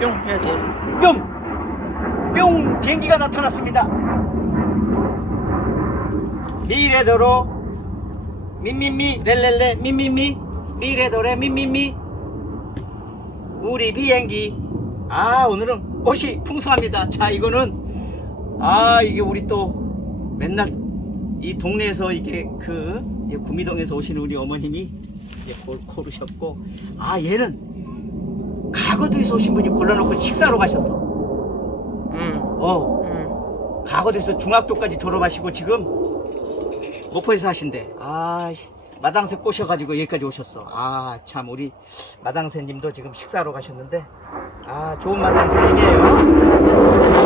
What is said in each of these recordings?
뿅 해야지. 뿅! 뿅! 비행기가 나타났습니다. 미래도로 미미미 렐렐레 미미미 미래도래 미미미 우리 비행기 아 오늘은 꽃이 풍성합니다. 자 이거는 아 이게 우리 또 맨날 이 동네에서 이게 그이 구미동에서 오시는 우리 어머님이 골 고르셨고 아 얘는 가거도에서 오신 분이 골라놓고 식사로 가셨어. 응. 어 응. 가거도에서 중학교까지 졸업하시고 지금 목포에서 사신대. 아 마당새 꼬셔가지고 여기까지 오셨어. 아 참 우리 마당새님도 지금 식사로 가셨는데 아 좋은 마당새님이에요.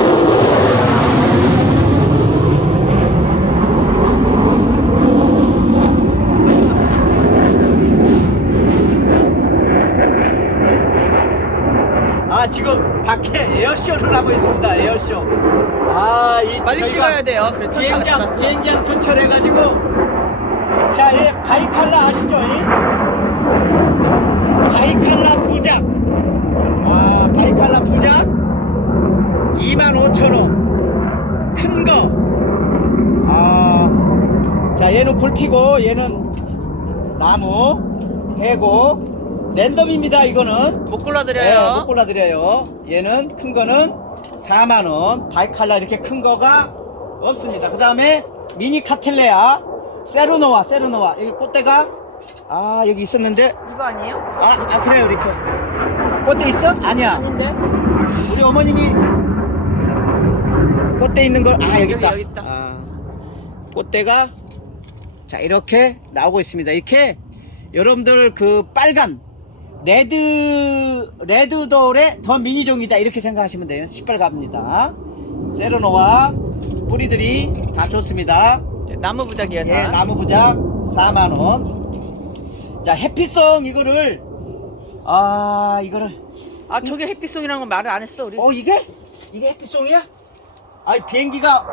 아 지금 밖에 에어쇼를 하고 있습니다. 에어쇼. 아 이 빨리 찍어야 돼요. 그렇죠. 비행장. 비행장 근처해가지고 자, 이 바이칼라 아시죠? 이? 바이칼라 부작. 아, 바이칼라 부작 25,000원. 큰 거. 아, 자, 얘는 굴피고 얘는 나무, 해고, 랜덤입니다. 이거는. 못 네, 못 골라드려요. 골라드려요. 얘는 큰 거는 4만 원. 바이칼라 이렇게 큰 거가 없습니다. 그 다음에 미니 카텔레아, 세르노와, 세르노와. 여기 꽃대가, 아, 여기 있었는데, 이거 아니에요? 아, 아, 그래요, 이렇게. 꽃대 있어? 아니야. 아닌데? 우리 어머님이 꽃대 있는 걸, 아, 여기 여기, 있다. 여기 있다. 아, 꽃대가, 자, 이렇게 나오고 있습니다. 이렇게, 여러분들 그 빨간, 레드, 레드돌의 더 미니종이다. 이렇게 생각하시면 돼요. 시뻘갑니다. 세르노와 뿌리들이 다 좋습니다. 네, 나무 부작이야 예, 다. 나무 부작 4만 원. 자, 해피송 이거를 아, 이거를 아 저게 햇빛송이라는 건 말을 안 했어 우리. 어, 이게 이게 해피송이야? 아이, 비행기가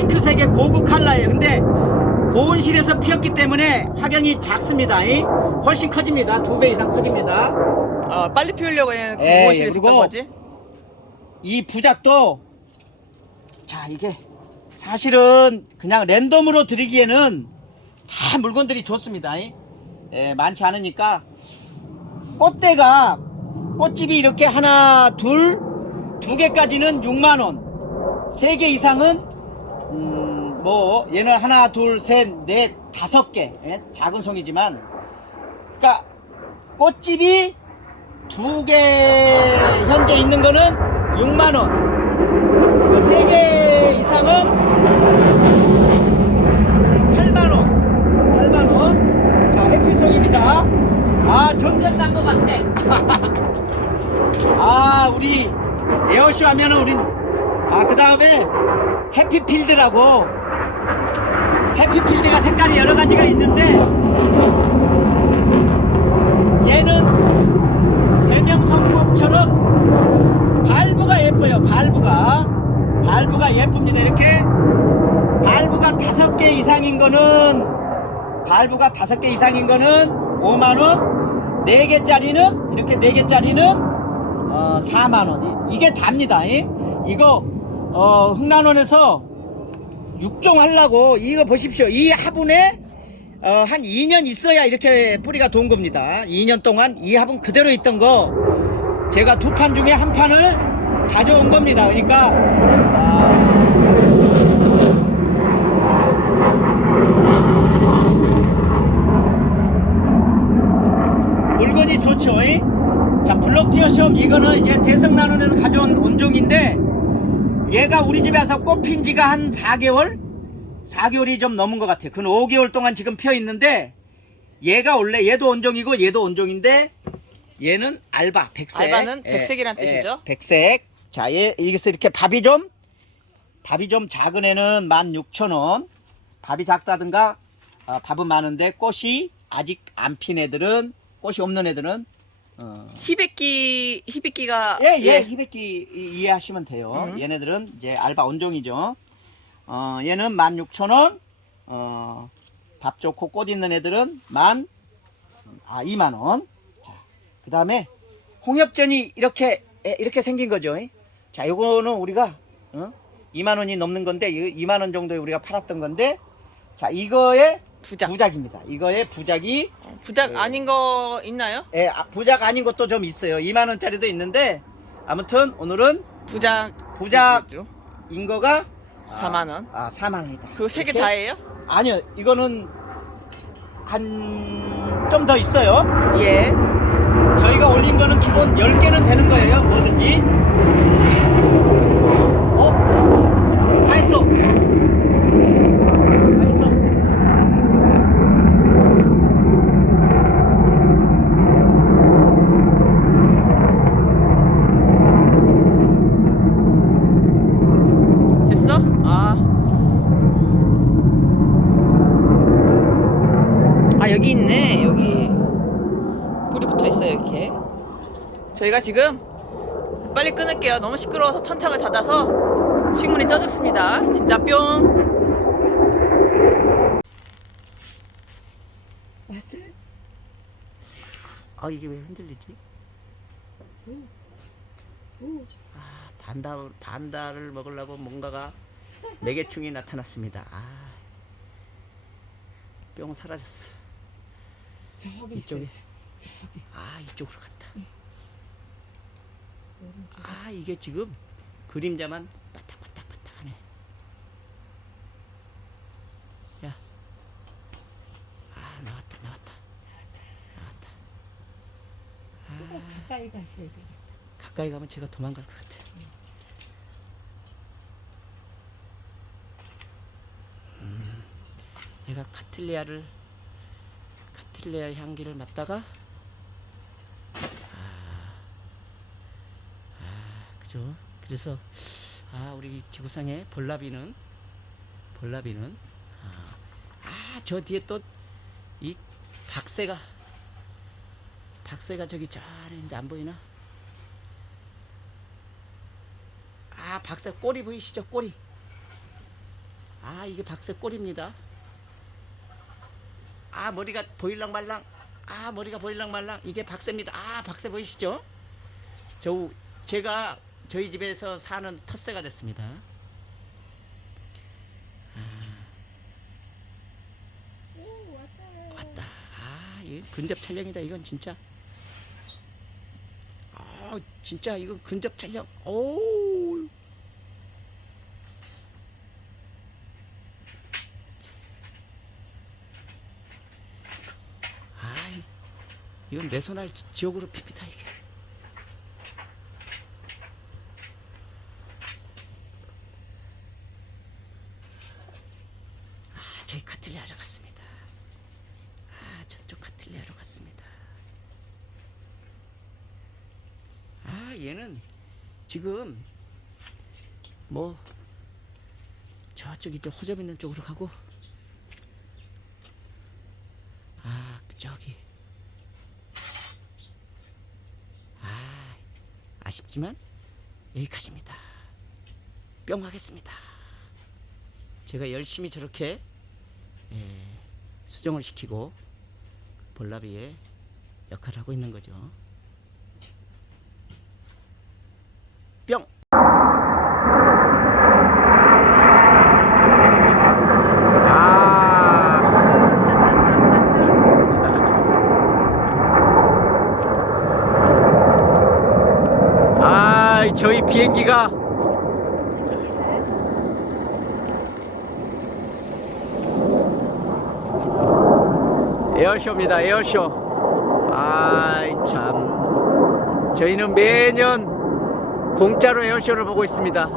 핑크색의 고급 컬러예요. 근데 고온실에서 피었기 때문에 확연히 작습니다. 이. 훨씬 커집니다. 두 배 이상 커집니다. 어, 빨리 피우려고 그냥 예, 공원실에 예, 있었던 그리고 거지. 이 부작도 자 이게 사실은 그냥 랜덤으로 드리기에는 다 물건들이 좋습니다. 이. 예, 많지 않으니까 꽃대가 꽃집이 이렇게 하나 둘 두 개까지는 6만 원. 세 개 이상은 음, 뭐 얘는 하나 둘 셋 넷 다섯 개 예, 작은 송이지만 그러니까 꽃집이 두 개 현재 있는 거는 6만 원. 세 개 이상은 8만 원. 8만 원. 자, 해피송입니다. 아, 전쟁 난 것 같아. 아, 우리 에어쇼 하면은 우린 아, 그 다음에 해피필드라고 해피필드가 색깔이 여러 가지가 있는데 얘는 대명성국처럼 발부가 예뻐요. 발부가 발부가 예쁩니다. 이렇게 발부가 다섯 개 이상인 거는 발부가 다섯 개 이상인 거는 5만 원, 네 개짜리는 이렇게 네 개짜리는 어 4만 원. 이게 답니다. 이. 이거 어 흥난원에서 육종 하려고 이거 보십시오. 이 화분에 어, 한 2년 있어야 이렇게 뿌리가 돈 겁니다. 2년 동안 이 화분 그대로 있던 거 제가 두 판 중에 한 판을 가져온 겁니다. 그러니까 아, 물건이 좋죠. 이? 자 블록티어 시험 이거는 이제 대성나눔에서 가져온 온종인데 얘가 우리 집에 와서 꽃핀 지가 한 4개월? 4개월이 좀 넘은 것 같아요. 그 5개월 동안 지금 피어 있는데 얘가 원래 얘도 온종이고 얘도 온종인데 얘는 알바 백색. 알바는 예, 백색이란 예, 뜻이죠? 백색. 자, 얘 여기서 이렇게 밥이 좀 밥이 좀 작은 애는 16,000원. 밥이 작다든가 어, 밥은 많은데 꽃이 아직 안 핀 애들은 꽃이 없는 애들은 어, 희백기 희백기가 예, 예, 희백기 이- 이해하시면 돼요. 음. 얘네들은 이제 알바 온종이죠. 어, 얘는 16,000원. 어, 밥 좋고 꽃 있는 애들은 만, 아, 2만 원. 자, 그 다음에 홍엽전이 이렇게, 예, 이렇게 생긴 거죠. 자, 요거는 우리가, 어? 2만 원이 넘는 건데, 2만 원 정도에 우리가 팔았던 건데, 자, 이거의 부작 부작입니다. 이거의 부작이 부작 네. 아닌 거 있나요? 예, 아, 부작 아닌 것도 좀 있어요. 2만 원짜리도 있는데 아무튼 오늘은 부작 부작 인 거가 4만 원. 아, 4만 원이다. 그 세 개 이렇게? 다예요? 아니요. 이거는 한 좀 더 있어요. 예. 저희가 올린 거는 기본 10개는 되는 거예요. 뭐든지. 어? 다 했어. 아 여기 있네. 여기. 불이 붙어 있어요 이렇게. 저희가 지금 빨리 끊을게요. 너무 시끄러워서 천창을 닫아서 식문이 떠졌습니다. 진짜 뿅. 아 이게 왜 흔들리지? 아 반달 반달을 먹으려고 뭔가가 매개충이 나타났습니다. 아, 뿅 사라졌어. 저기 이쪽에. 있어요. 저기. 아 이쪽으로 갔다. 아 이게 지금 그림자만 바닥바닥바닥하네. 야, 아 나왔다 나왔다 나왔다. 조금 가까이 가셔야 되겠다. 가까이 가면 제가 도망갈 것 같아. 음, 얘가 카틀리아를 카틀리아 향기를 맡다가 아, 아 그죠? 그래서 아 우리 지구상의 볼라비는 볼라비는 아저 뒤에 또 이 박새가 박새가 저기 저 안에 있는데 안 보이나? 아 박새 꼬리 보이시죠 꼬리 아 이게 박새 꼬리입니다 아 머리가 보일랑 말랑. 아 머리가 보일랑 말랑. 이게 박새입니다. 아 박새 보이시죠? 저 제가 저희 집에서 사는 텃새가 됐습니다. 아, 왔다. 아 이거 근접 촬영이다 이건 진짜. 아 진짜 이건 근접 촬영. 오 아이 이건 내 손알 지- 지옥으로 핍니다 이게. 아 저기 카틀리아로 갔습니다. 아 저쪽 카틀리아로 갔습니다. 아 얘는 지금 뭐 저쪽 이제 호접 있는 쪽으로 가고. 아 저기 아 아쉽지만 여기까지입니다. 뿅 하겠습니다. 제가 열심히 저렇게 예, 수정을 시키고 볼라비의 역할을 하고 있는 거죠 뿅 아. 아, 저희 비행기가 에어쇼입니다. 에어쇼. 아이 참. 저희는 매년 공짜로 에어쇼를 보고 있습니다.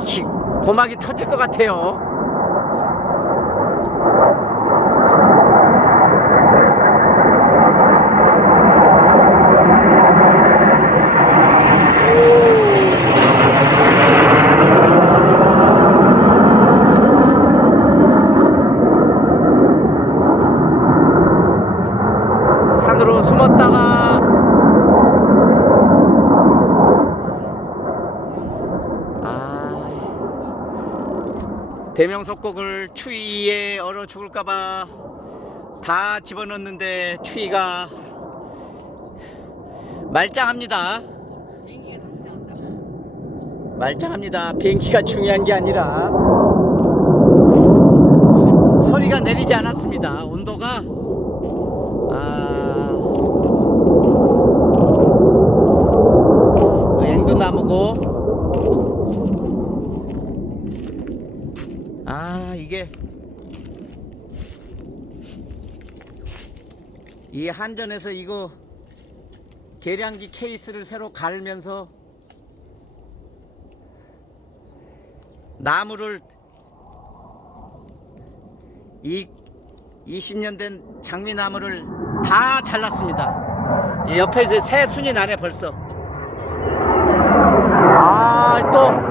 기- 고막이 터질 것 같아요. 대명석곡을 추위에 얼어 죽을까봐 다 집어넣는데 추위가 말짱합니다. 말짱합니다. 비행기가 중요한 게 아니라 소리가 내리지 않았습니다. 온도가 아그 앵두나무고 이게 이 한전에서 이거 계량기 케이스를 새로 갈면서 나무를 이 20년 된 장미나무를 다 잘랐습니다. 옆에서 새 순이 나네 벌써. 아 또.